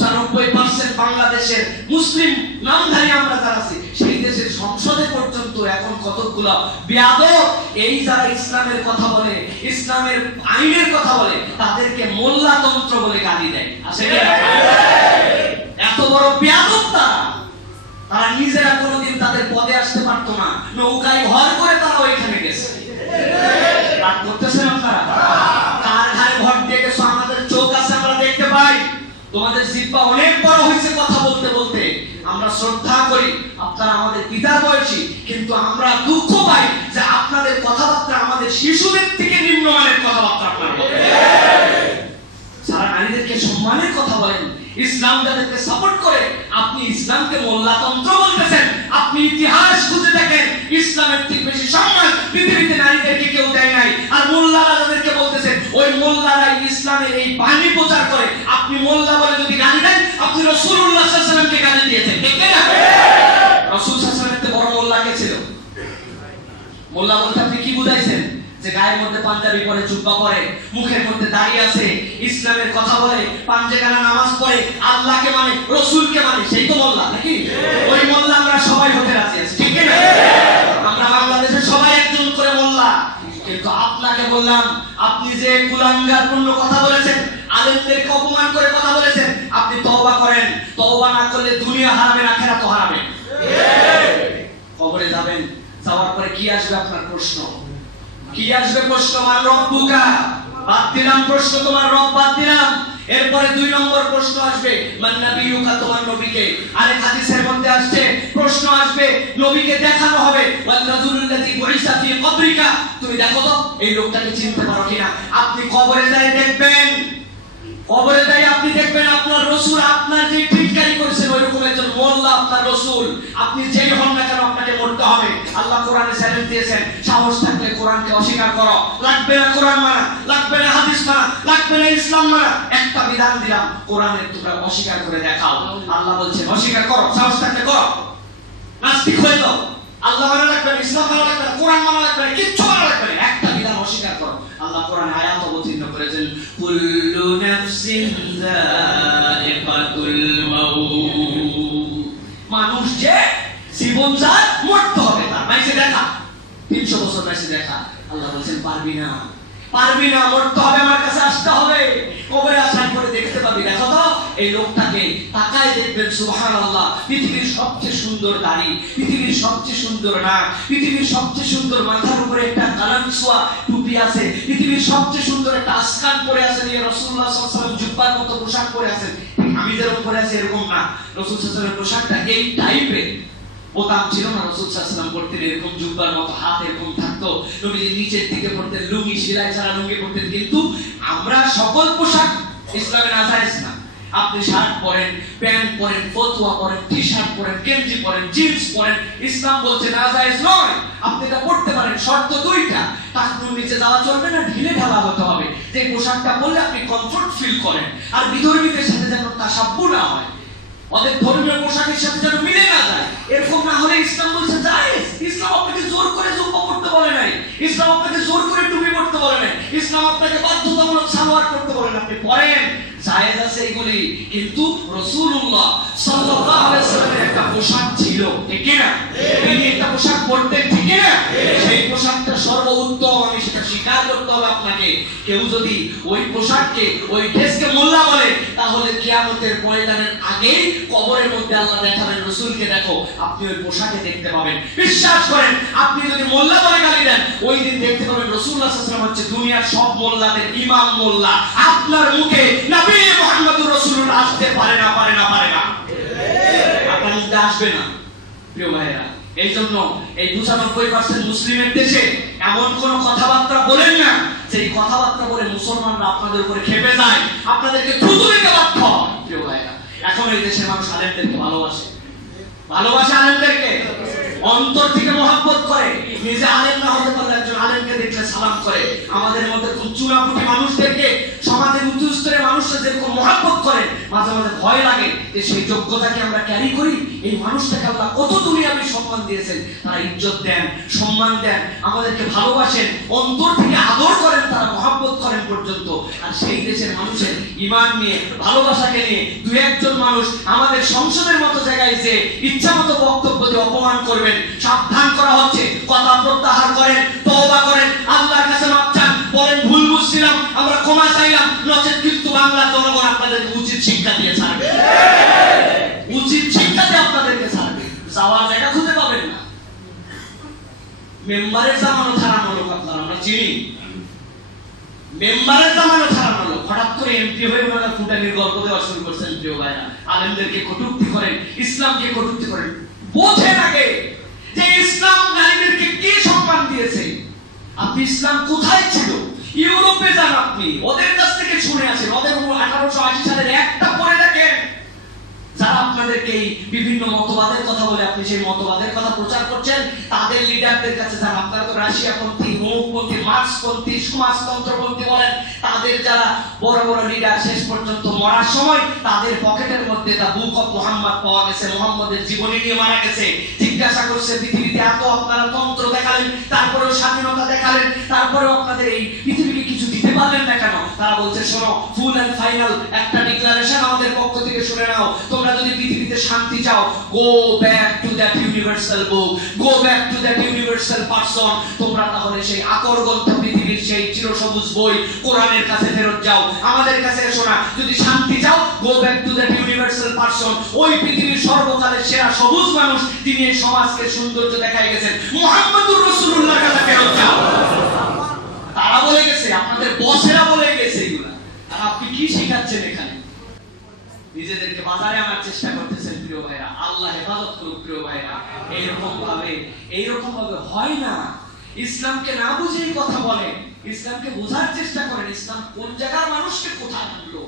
95% বাংলাদেশের মুসলিম নামধারী আমরা যারা আছি সেই দেশের সংসদে পর্যন্ত এখন কতগুলো বেয়াদব এই যারা ইসলামের কথা বলে, ইসলামের আইনের কথা বলে, তাদেরকে মোল্লাতন্ত্র বলে গালি দেয়। আসলে এত বড় বেয়াদব তারা নিজেরা কোনোদিন তাদের পদে আসতে পারতো না, নৌকায় ঘর করে তারা ওইখানে গেছে। রাগ করতেছেন আপনারা? কার ঘরে ভর দিয়ে গেছো? আমাদের চোখ আছে, আমরা দেখতে পাই। তোমাদের জিহ্বা অনেক বড় হয়েছে কথা বলতে বলতে। আমরা শ্রদ্ধা করি, আপনারা আমাদের পিতার বয়সী, কিন্তু আমরা দুঃখ পাই যে আপনাদের কথাবার্তা আমাদের শিশুদের থেকে নিম্নমানের কথাবার্তা আপনারা বলেন। সারা নারীদেরকে সম্মানের কথা বলেন, ইসলাম যাদেরকে সাপোর্ট করে, আপনি ইসলামকে মোল্লাতন্ত্র বলতেছেন। আপনি ইতিহাস খুঁজে দেখেন, ইসলামের থেকে বেশি সম্মান পৃথিবীতে নারীদেরকে কেউ দেয় নাই। আর মোল্লারা যাদেরকে বলতেছেন, ওই মোল্লারাই ইসলামের এই বাণী প্রচার করে। আপনি মোল্লা বলে যদি গালি দেন, আপনি রাসূলুল্লাহ সাল্লাল্লাহু আলাইহি ওয়াসাল্লামকে গালি দিয়েছেন, ঠিক না? রাসূল সাল্লাল্লাহু আলাইহি ওয়াসাল্লামের থেকে বড় মোল্লা কে ছিল? মোল্লা বলতে আপনি কি বুঝাইছেন? যে গায়ের মধ্যে পাঞ্জাবি পরে, জুব্বা পরে, মুখের মধ্যে দাড়ি আছে, ইসলামের কথা বলে, পাঞ্জেগানা নামাজ পড়ে, আল্লাহকে মানে, রাসূলকে মানে, সেই তো মোল্লা নাকি? ওই মোল্লা আমরা সবাই হতে রাজি আছি, ঠিক না? আমরা বাংলাদেশে সবাই একজন করে মোল্লা। কিন্তু আপনাকে বললাম, আপনি যে কুলাঙ্গারপূর্ণ কথা বলেছেন, আলেমদেরকে অপমান করে কথা বলেছেন, আপনি তওবা করেন। তওবা না করলে দুনিয়া হারাবেন, আখিরাতও হারাবেন। কবরে যাবেন, যাওয়ার পরে কি আসবে আপনার প্রশ্ন? কি আসবে প্রশ্ন? মান রব্বুকা, বাদ দিলাম প্রশ্ন, তোমার রব বাদ দিলাম। এরপরে 2 নম্বর প্রশ্ন আসবে, মান নাবিয়ুকা, তোমার নবীকে। আরেক হাদিসের মধ্যে আসছে প্রশ্ন আসবে, নবীকে দেখানো হবে, ওয়াল রাজুলুল্লাযী বুইসা ফি কবরিকা, তুমি দেখো তো এই লোকটাকে চিনতে পারো কিনা। আপনি কবরে যাই দেখবেন, কবরে যাই আপনি দেখবেন আপনার রাসূল আপনার যে টিটকারি করেছেন ওইরকম একজন মোল্লা আপনার রাসূল। আপনি যেই হন না কেন আপনাকে মরতে হবে। আল্লাহ কোরআনে চ্যালেঞ্জ দিয়েছেন, সাহস থাকলে কোরআনকে অস্বীকার করো। লাগবে না কোরআন মানা, লাগবে না হাদিস মানা, লাগবে না ইসলাম মানা, একটা বিধান দিলাম, কোরআনের তোমরা অস্বীকার করে দেখাও। আল্লাহ বলছেন অস্বীকার করো, সাহস থাকলে করো, নাস্তিক হয়ে যাও। আল্লাহ মানা লাগবে না, ইসলাম মানা লাগবে না, কোরআন মানা লাগবে না, কিচ্ছু মানা লাগবে না, একটা বিধান অস্বীকার করো। আল্লাহ কোরআনে আয়াত অবতীর্ণ করেছেন, কুল্লু নাফসিন যায়িকাতুল মাউত, মানুষ যে জীবন যায় মরতে হবে, তার মাইসে দেখা 300 বছর মাইসে দেখা। আল্লাহ বলেন পারবি না, পারবি না, মরতে হবে, আমার কাছে আসতে হবে। কবরে আসার পরে দেখতে পাবি, দেখো তো এই লোকটাকে, তাকায় দেখবেন সুবহানাল্লাহ, পৃথিবীর সবচেয়ে সুন্দর দাড়ি, পৃথিবীর সবচেয়ে সুন্দর নাক, পৃথিবীর সবচেয়ে সুন্দর মাথার উপরে একটা কালামসোয়া টুপি আছে, পৃথিবীর সবচেয়ে সুন্দর একটা আসকান পরে আছেন, ইয়া রাসূলুল্লাহ সাল্লাল্লাহু আলাইহি ওয়াসাল্লাম জুব্বার মতো পোশাক পরে আছেন। আমি যেরকম পরে আছি এরকম না, রাসূল সাল্লাল্লাহু আলাইহি ওয়াসাল্লামের পোশাকটা এই টাইপের, বোতাম ছিল না, রাসূল সাল্লাল্লাহু আলাইহি ওয়াসাল্লাম পরতেন এরকম জুব্বার মতো, হাত এরকম থাকতো, নবীজি নিচের দিকে পরতেন লুঙ্গি, সেলাই ছাড়া লুঙ্গি পরতেন। কিন্তু আমরা সকল পোশাক ইসলামে নাজায়েজ না। আপনি শার্ট পরেন, প্যান্ট পরেন, ফতুয়া পরেন, টি-শার্ট পরেন, গেঞ্জি পরেন, জিন্স পরেন, ইসলাম বলছে নাজায়েজ নয়। আপনি এটা পড়তে পারেন, শর্ত 2টা, টাকনুর নিচে যাওয়া চলবে না, ঢিলে ঢালা হতে হবে, যে পোশাকটা পরলে আপনি কমফর্ট ফিল করেন, আর বিধর্মীদের সাথে যেন তাসাব্বু না হয়, ওদের ধর্মীয় পোশাকের সাথে যেন মিলে না যায়, এরকম না হলে ইসলাম বলছে জায়েজ। ইসলাম আপনাকে জোর করে জুব্বা পরতে বলে নাই, ইসলাম আপনাকে জোর করে টুপি পরতে বলে নাই, ইসলাম আপনাকে বাধ্যতামূলক সালোয়ার পরতে বলে না, আপনি পরেন, জায়েজ আছে এগুলি। কিন্তু রাসূলুল্লাহ সাল্লাল্লাহু আলাইহি ওয়াসাল্লামের একটা পোশাক ছিল, ঠিক না? তিনি একটা পোশাক পরতেন, ঠিক না? সেই পোশাকটা সর্বোত্তম, আমি সেটা স্বীকার করতে হবে আপনাকে। কেউ যদি ওই পোশাককে, ওই ড্রেসকে মোল্লা বলে, তাহলে কিয়ামতের ময়দানের আগে কবরের মধ্যে আল্লাহ দেখাবেন, রাসূলকে দেখো, আপনি ওই পোশাকে দেখতে পাবেন। বিশ্বাস করেন, আপনি যদি মোল্লা বলে গালি দেন, ওই দিন দেখতে পাবেন রাসূলুল্লাহ সাল্লাল্লাহু আলাইহি ওয়াসাল্লাম হচ্ছে দুনিয়ার সব মোল্লাদের ইমাম মোল্লা। আপনার মুখে নবী মুহাম্মদুর রাসূলুল্লাহ আসতে পারে না, পারে না, পারে না, আপনার মুখে আসবে না। প্রিয় ভাইরা, এই জন্য এই 95% মুসলিমের দেশে এমন কোন কথাবার্তা বলেন না যে কথাবার্তা বলে মুসলমানরা আপনাদের উপরে খেপে যায়, আপনাদেরকে থুতু দিতে বাধ্য হয়। প্রিয় ভাইরা, এখন এই দেশের মানুষ আলেমদেরকে ভালোবাসে, ভালোবাসে আলেমদেরকে। অন্তর থেকে মহব্বত করে, নিজে আলেম না হতে পারলে একজন আলেমকে দেখলে সালাম করে। আমাদের মধ্যে কোন চুনাপুটি মানুষদেরকে, সমাজের উচ্চ স্তরের মানুষরা যেরকম মহব্বত করে, মাঝে মাঝে ভয় লাগে যে সেই যোগ্যতাকে আমরা ক্যারি করি। এই মানুষটাকে আল্লাহ কত দুনিয়াবি সম্মান দিয়েছেন, তারা ইজ্জত দেন, সম্মান দেন, আমাদেরকে ভালোবাসেন, অন্তর থেকে আদর করেন, তারা মহব্বত করেন পর্যন্ত। আর সেই দেশের মানুষের ঈমান নিয়ে, ভালোবাসাকে নিয়ে দু একজন মানুষ আমাদের সংসদের মতো জায়গায় যে ইচ্ছা মতো বক্তব্য দিয়ে অপমান করবেন, সাবধান করা হচ্ছে। কথা প্রত্যাহার করেন, তওবা করেন, আল্লাহর কাছে মাপ চান, বলেন ভুল বুঝছিলাম, আমরা ক্ষমা চাইলাম, নচেত কিন্তু বাংলার জনগণ আপনাদেরকে উচিত শিক্ষা দিয়ে ছাড়বে, উচিত শিক্ষা দিয়ে আপনাদেরকে ছাড়বে, যাওয়ার জায়গা খুঁজে পাবেন না। মেম্বারের জামানো থারানো লোক আপনারা আমরা চিনি, মেম্বারের জামানো থারানো লোক হঠাৎ করে এমপি হয়ে ওনারা ফুটানির গল্প দেওয়া শুরু করছেন। প্রিয় ভাইরা, আলেমদেরকে কটূক্তি করেন, ইসলামকে কটূক্তি করেন। বোঝেন আগে যে ইসলাম নারীদেরকে কে সম্মান দিয়েছে। আপনি ইসলাম কোথায় ছিল? ইউরোপে যান, আপনি ওদের কাছ থেকে শুনে আসেন। ওদের 1880 সালের একটা পড়ে দেখেন, যারা আপনাদেরকে এই বিভিন্ন মতবাদের কথা বলে, আপনি সেই মতবাদের কথা প্রচার করছেন, তাদের লিডারদের কাছে যান। আপনারা তো রাশিয়াপন্থী, মুখপন্থী, মার্ক্সপন্থী, সমাজতন্ত্রপন্থী বলেন, তাদের যারা বড় বড় লিডার শেষ পর্যন্ত মরার সময় তাদের পকেটের মধ্যে দা বুক অফ মুহাম্মদ পাওয়া গেছে, মুহাম্মদের জীবনী নিয়ে মারা গেছে। জিজ্ঞাসা করছে, পৃথিবীতে এত আপনারা তন্ত্র দেখালেন, তারপরেও স্বাধীনতা দেখালেন, তারপরেও আপনাদের এই পৃথিবীকে কিছু দিতে পারলেন না কেন? তারা বলছে, শোনো, ফুল এন্ড ফাইনাল একটা ডিক্লারেশন আমাদের পক্ষ থেকে শুনে নাও। তোমরা যদি পৃথিবীতে শান্তি চাও, go back to that universal book, go back to that universal person. তোমরা তাহলে সেই আকরগ্রন্থ পৃথিবীর সেই চিরসবুজ বই কোরআনের কাছে ফেরত যাও, আমাদের কাছে এসো না। যদি শান্তি চাও, go back to that universal person, ওই পৃথিবীর সর্বকালের সেরা সবুজ মানুষ, তিনি এই সমাজকে সৌন্দর্য দেখাই গেছেন, মুহাম্মদুর রাসূলুল্লাহর কাছে ফেরত যাও। তারা বলে গেছে, আপনাদের বসেরা বলে গেছে এগুলা। আর আপনি কি শেখাচ্ছেন এখানে? নিজেদেরকে বাজারে আনার চেষ্টা করতেছেন। প্রিয় ভাইরা, আল্লাহ হেফাজত করুক। প্রিয় ভাইরা, এইরকম ভাবে হয় না। ইসলামকে না বুঝেই কথা বলেন, ইসলামকে বোঝার চেষ্টা করেন। ইসলাম কোন জায়গার মানুষকে কোথায় আনলো।